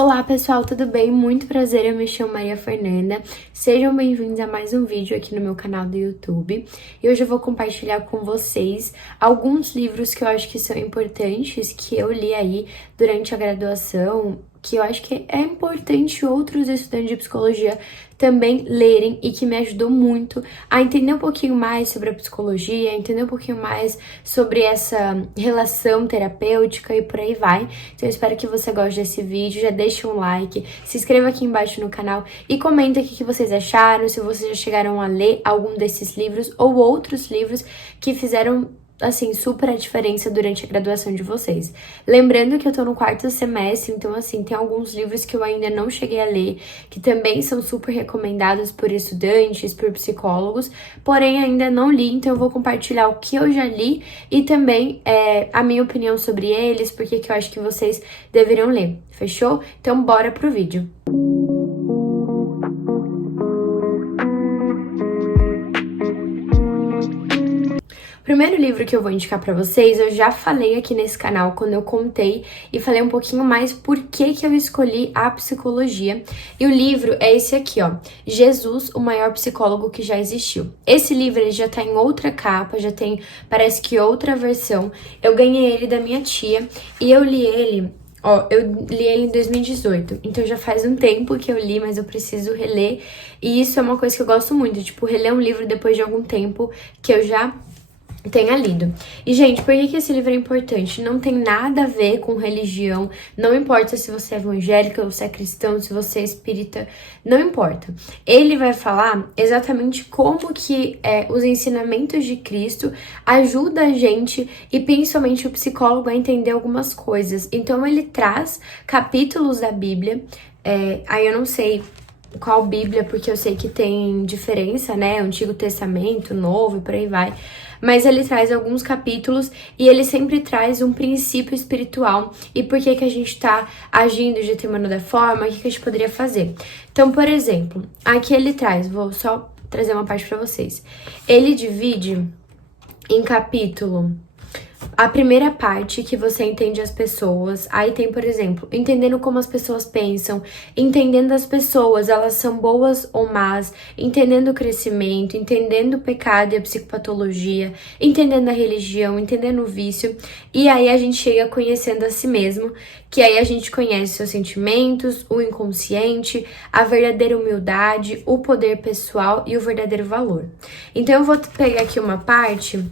Olá pessoal, tudo bem? Muito prazer, eu me chamo Maria Fernanda. Sejam bem-vindos a mais um vídeo aqui no meu canal do YouTube. E hoje eu vou compartilhar com vocês alguns livros que eu acho que são importantes, que eu li aí durante a graduação, que eu acho que é importante outros estudantes de psicologia também lerem e que me ajudou muito a entender um pouquinho mais sobre a psicologia, entender um pouquinho mais sobre essa relação terapêutica e por aí vai. Então eu espero que você goste desse vídeo, já deixa um like, se inscreva aqui embaixo no canal e comenta o que vocês acharam, se vocês já chegaram a ler algum desses livros ou outros livros que fizeram assim, super a diferença durante a graduação de vocês. Lembrando que eu tô no 4º semestre, então assim, tem alguns livros que eu ainda não cheguei a ler, que também são super recomendados por estudantes, por psicólogos, porém ainda não li, então eu vou compartilhar o que eu já li e também a minha opinião sobre eles, porque que eu acho que vocês deveriam ler, fechou? Então bora pro vídeo. O primeiro livro que eu vou indicar pra vocês, eu já falei aqui nesse canal quando eu contei e falei um pouquinho mais por que eu escolhi a psicologia. E o livro é esse aqui, ó, Jesus, o maior psicólogo que já existiu. Esse livro ele já tá em outra capa, já tem, parece que outra versão. Eu ganhei ele da minha tia e eu li ele... Ó, eu li ele em 2018, então já faz um tempo que eu li, mas eu preciso reler. E isso é uma coisa que eu gosto muito, tipo, reler um livro depois de algum tempo que eu já tenha lido. E, gente, por que esse livro é importante? Não tem nada a ver com religião, não importa se você é evangélica, ou se é cristão, se você é espírita, não importa. Ele vai falar exatamente como que os ensinamentos de Cristo ajudam a gente e principalmente o psicólogo a entender algumas coisas. Então, ele traz capítulos da Bíblia, aí eu não sei qual Bíblia, porque eu sei que tem diferença, né? Antigo Testamento, Novo e por aí vai. Mas ele traz alguns capítulos e ele sempre traz um princípio espiritual e por que a gente tá agindo de determinada forma, o que a gente poderia fazer. Então, por exemplo, aqui ele traz, vou só trazer uma parte pra vocês. Ele divide em capítulo... A primeira parte que você entende as pessoas, aí tem, por exemplo, entendendo como as pessoas pensam, entendendo as pessoas, elas são boas ou más, entendendo o crescimento, entendendo o pecado e a psicopatologia, entendendo a religião, entendendo o vício, e aí a gente chega conhecendo a si mesmo, que aí a gente conhece seus sentimentos, o inconsciente, a verdadeira humildade, o poder pessoal e o verdadeiro valor. Então eu vou pegar aqui uma parte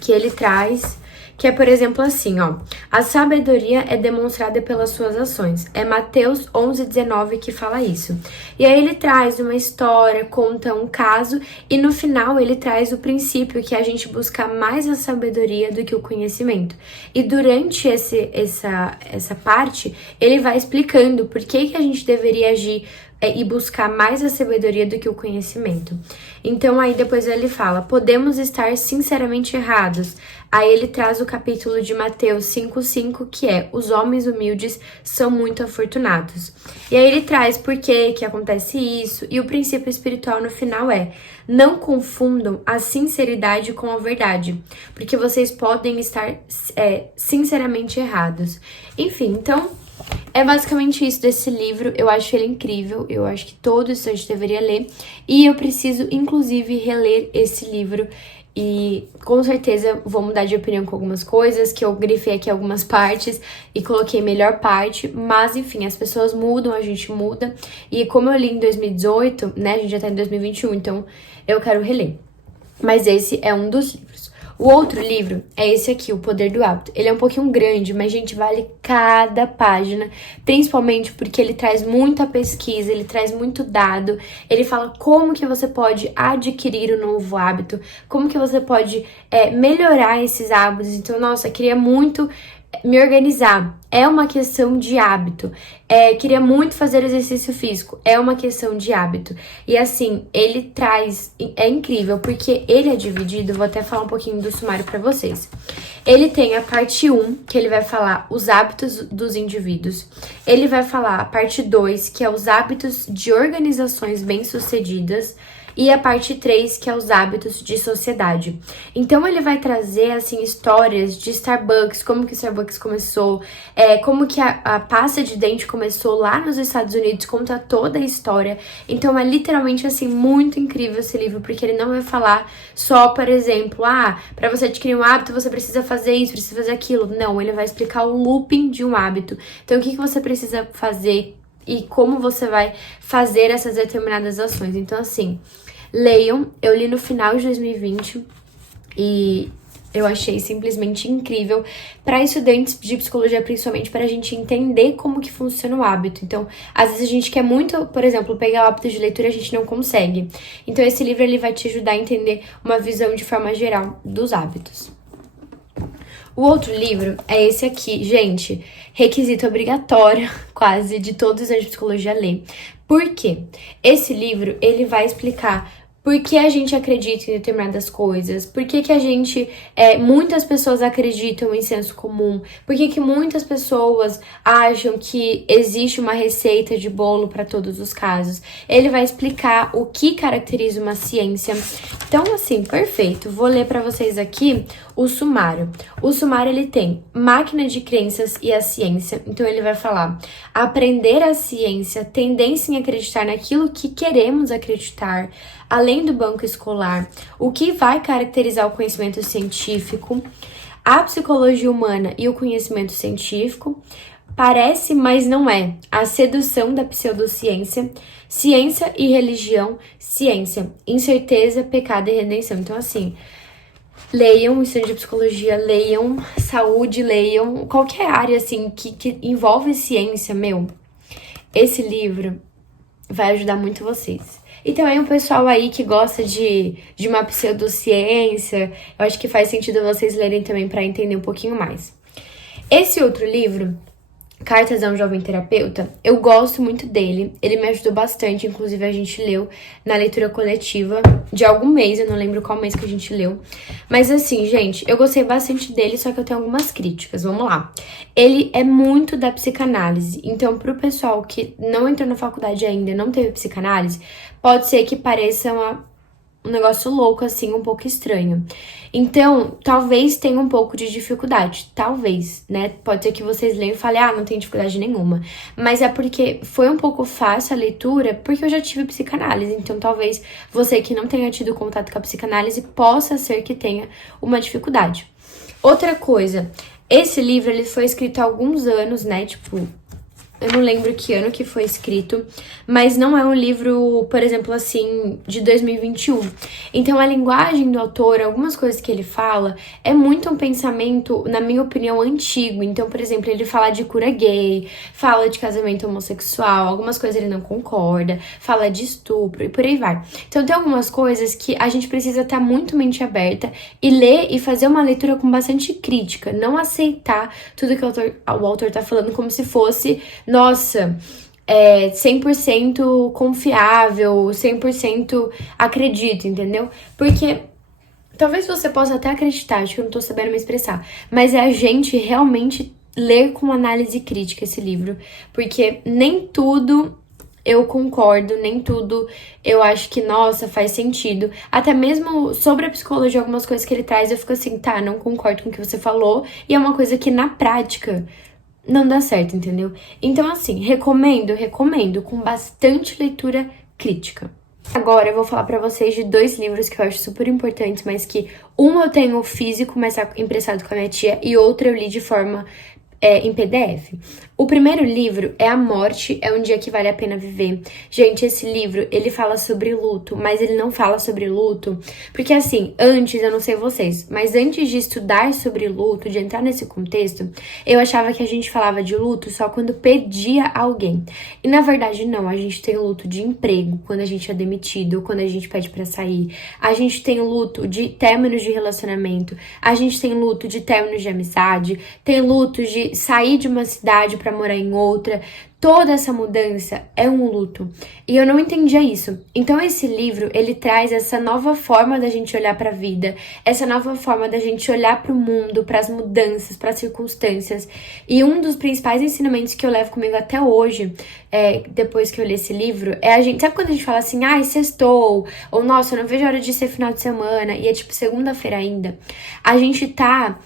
que ele traz, que é, por exemplo, assim, ó. A sabedoria é demonstrada pelas suas ações. É Mateus 11:19 que fala isso. E aí ele traz uma história, conta um caso, e no final ele traz o princípio que é a gente buscar mais a sabedoria do que o conhecimento. E durante essa parte, ele vai explicando por que a gente deveria agir e buscar mais a sabedoria do que o conhecimento. Então aí depois ele fala, podemos estar sinceramente errados. Aí ele traz o capítulo de Mateus 5:5, que é, os homens humildes são muito afortunados. E aí ele traz por que acontece isso, e o princípio espiritual no final é, não confundam a sinceridade com a verdade, porque vocês podem estar sinceramente errados. Enfim, então... É basicamente isso desse livro, eu acho ele incrível, eu acho que todo estudante deveria ler, e eu preciso, inclusive, reler esse livro, e com certeza vou mudar de opinião com algumas coisas, que eu grifei aqui algumas partes e coloquei melhor parte, mas enfim, as pessoas mudam, a gente muda, e como eu li em 2018, né, a gente já tá em 2021, então eu quero reler. Mas esse é um dos livros. O outro livro é esse aqui, O Poder do Hábito. Ele é um pouquinho grande, mas, gente, vale cada página, principalmente porque ele traz muita pesquisa, ele traz muito dado, ele fala como que você pode adquirir um novo hábito, como que você pode melhorar esses hábitos. Então, nossa, queria muito me organizar, é uma questão de hábito. Queria muito fazer exercício físico, é uma questão de hábito. E assim, ele traz, é incrível, porque ele é dividido, vou até falar um pouquinho do sumário pra vocês. Ele tem a parte 1, que ele vai falar os hábitos dos indivíduos. Ele vai falar a parte 2, que é os hábitos de organizações bem-sucedidas. e a parte 3, que é os hábitos de sociedade. Então ele vai trazer, assim, histórias de Starbucks, como que o Starbucks começou, como que a pasta de dente começou lá nos Estados Unidos, conta toda a história. Então é literalmente, assim, muito incrível esse livro, porque ele não vai falar só, por exemplo, para você adquirir um hábito, você precisa fazer isso, precisa fazer aquilo. Não, ele vai explicar o looping de um hábito. Então, o que você precisa fazer e como você vai fazer essas determinadas ações. Então, assim, leiam. Eu li no final de 2020 e eu achei simplesmente incrível para estudantes de psicologia, principalmente para a gente entender como que funciona o hábito. Então, às vezes a gente quer muito, por exemplo, pegar o hábito de leitura e a gente não consegue. Então, esse livro ele vai te ajudar a entender uma visão de forma geral dos hábitos. O outro livro é esse aqui, gente, requisito obrigatório, quase, de todos os estudantes de psicologia ler. Por quê? Esse livro, ele vai explicar por que a gente acredita em determinadas coisas, por que a gente, muitas pessoas acreditam em senso comum, por que muitas pessoas acham que existe uma receita de bolo para todos os casos. Ele vai explicar o que caracteriza uma ciência. Então, assim, perfeito. Vou ler para vocês aqui o sumário. O sumário, ele tem máquina de crenças e a ciência. Então, ele vai falar aprender a ciência, tendência em acreditar naquilo que queremos acreditar, além do banco escolar, o que vai caracterizar o conhecimento científico, a psicologia humana e o conhecimento científico, parece, mas não é, a sedução da pseudociência, ciência e religião, ciência, incerteza, pecado e redenção. Então, assim, leiam estudo de psicologia, leiam saúde, leiam qualquer área, assim, que envolve ciência, esse livro vai ajudar muito vocês. E também o pessoal aí que gosta de uma pseudociência, eu acho que faz sentido vocês lerem também para entender um pouquinho mais. Esse outro livro, Cartas a um Jovem Terapeuta, eu gosto muito dele, ele me ajudou bastante, inclusive a gente leu na leitura coletiva de algum mês, eu não lembro qual mês que a gente leu, mas assim, gente, eu gostei bastante dele, só que eu tenho algumas críticas, vamos lá. Ele é muito da psicanálise, então pro pessoal que não entrou na faculdade ainda, não teve psicanálise, pode ser que pareça um negócio louco, assim, um pouco estranho. Então, talvez tenha um pouco de dificuldade. Talvez, né? Pode ser que vocês leiam e falem, não tem dificuldade nenhuma. Mas é porque foi um pouco fácil a leitura, porque eu já tive psicanálise. Então, talvez você que não tenha tido contato com a psicanálise possa ser que tenha uma dificuldade. Outra coisa, esse livro, ele foi escrito há alguns anos, né? Tipo, eu não lembro que ano que foi escrito, mas não é um livro, por exemplo, assim, de 2021. Então, a linguagem do autor, algumas coisas que ele fala, é muito um pensamento, na minha opinião, antigo. Então, por exemplo, ele fala de cura gay, fala de casamento homossexual, algumas coisas ele não concorda, fala de estupro e por aí vai. Então, tem algumas coisas que a gente precisa estar muito mente aberta e ler e fazer uma leitura com bastante crítica, não aceitar tudo que o autor tá falando como se fosse, nossa, 100% confiável, 100% acredito, entendeu? Porque talvez você possa até acreditar, acho que eu não tô sabendo me expressar, mas é a gente realmente ler com análise crítica esse livro, porque nem tudo eu concordo, nem tudo eu acho que, nossa, faz sentido. Até mesmo sobre a psicologia, algumas coisas que ele traz, eu fico assim, não concordo com o que você falou, e é uma coisa que na prática não dá certo, entendeu? Então, assim, recomendo, com bastante leitura crítica. Agora eu vou falar pra vocês de 2 livros que eu acho super importantes, mas que um eu tenho físico, mas tá emprestado com a minha tia, e outro eu li de forma em PDF. O primeiro livro é A Morte é um Dia que Vale a Pena Viver. Gente, esse livro, ele fala sobre luto, mas ele não fala sobre luto, porque assim, antes, eu não sei vocês, mas antes de estudar sobre luto, de entrar nesse contexto, eu achava que a gente falava de luto só quando perdia alguém. E na verdade não, a gente tem luto de emprego, quando a gente é demitido, quando a gente pede pra sair. A gente tem luto de términos de relacionamento, a gente tem luto de términos de amizade, tem luto de sair de uma cidade pra morar em outra. toda essa mudança é um luto. E eu não entendia isso. Então esse livro, ele traz essa nova forma da gente olhar para a vida, essa nova forma da gente olhar para o mundo, para as mudanças, para as circunstâncias. E um dos principais ensinamentos que eu levo comigo até hoje, depois que eu li esse livro, é a gente... Sabe quando a gente fala assim, ai, sextou, ou nossa, eu não vejo a hora de ser final de semana, e é tipo segunda-feira ainda. A gente tá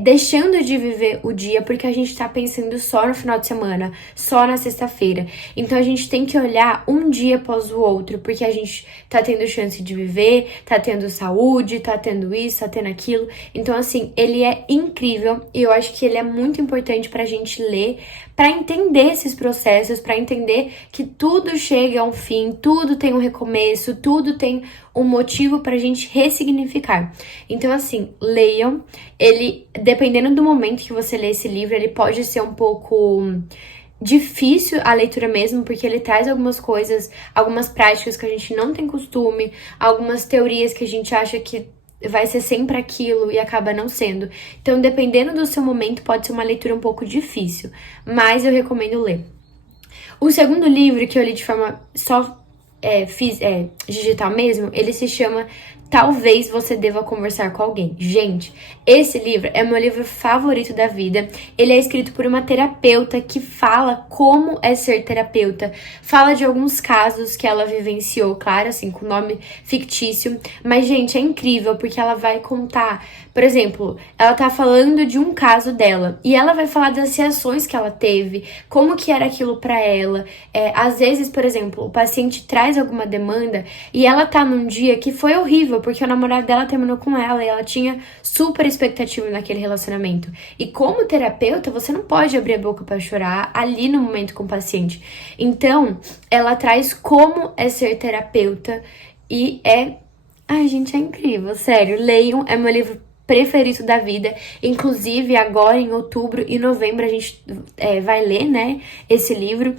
deixando de viver o dia porque a gente tá pensando só no final de semana, só na sexta-feira. Então a gente tem que olhar um dia após o outro, porque a gente tá tendo chance de viver, tá tendo saúde, tá tendo isso, tá tendo aquilo. Então, assim, ele é incrível e eu acho que ele é muito importante pra gente ler, pra entender esses processos, pra entender que tudo chega a um fim, tudo tem um recomeço, tudo tem um motivo pra gente ressignificar. Então, assim, leiam. Ele, dependendo do momento que você lê esse livro, ele pode ser um pouco difícil a leitura mesmo, porque ele traz algumas coisas, algumas práticas que a gente não tem costume, algumas teorias que a gente acha que vai ser sempre aquilo e acaba não sendo. Então, dependendo do seu momento, pode ser uma leitura um pouco difícil, mas eu recomendo ler. O segundo livro que eu li de forma só digital mesmo, ele se chama Talvez Você Deva Conversar com Alguém. Gente, esse livro é meu livro favorito da vida. Ele é escrito por uma terapeuta que fala como é ser terapeuta. Fala de alguns casos que ela vivenciou, claro, assim, com nome fictício. Mas, gente, é incrível porque ela vai contar... Por exemplo, ela tá falando de um caso dela e ela vai falar das reações que ela teve, como que era aquilo pra ela. Às vezes, por exemplo, o paciente traz alguma demanda e ela tá num dia que foi horrível, porque o namorado dela terminou com ela e ela tinha super expectativa naquele relacionamento. E como terapeuta, você não pode abrir a boca pra chorar ali no momento com o paciente. Então, ela traz como é ser terapeuta e Ai, gente, é incrível, sério. Leiam, é meu livro preferido da vida. Inclusive, agora em outubro e novembro a gente vai ler, né, esse livro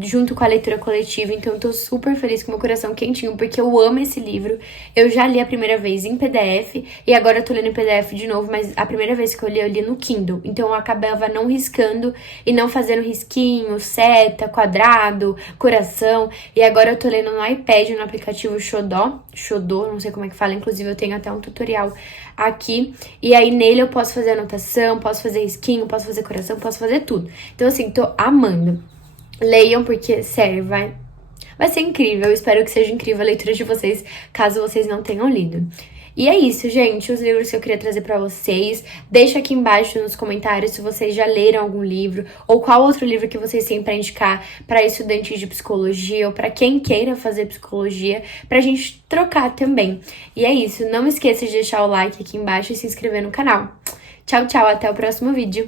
junto com a leitura coletiva. Então eu tô super feliz, com o meu coração quentinho, porque eu amo esse livro. Eu já li a primeira vez em PDF e agora eu tô lendo em PDF de novo, mas a primeira vez que eu li no Kindle. Então eu acabava não riscando e não fazendo risquinho, seta, quadrado, coração. E agora eu tô lendo no iPad, no aplicativo Xodó, não sei como é que fala. Inclusive eu tenho até um tutorial aqui. E aí nele eu posso fazer anotação, posso fazer risquinho, posso fazer coração, posso fazer tudo. Então assim, tô amando. Leiam, porque, sério, vai ser incrível. Eu espero que seja incrível a leitura de vocês, caso vocês não tenham lido. E é isso, gente, os livros que eu queria trazer pra vocês. Deixa aqui embaixo nos comentários se vocês já leram algum livro, ou qual outro livro que vocês têm pra indicar pra estudantes de psicologia, ou pra quem queira fazer psicologia, pra gente trocar também. E é isso, não esqueça de deixar o like aqui embaixo e se inscrever no canal. Tchau, tchau, até o próximo vídeo.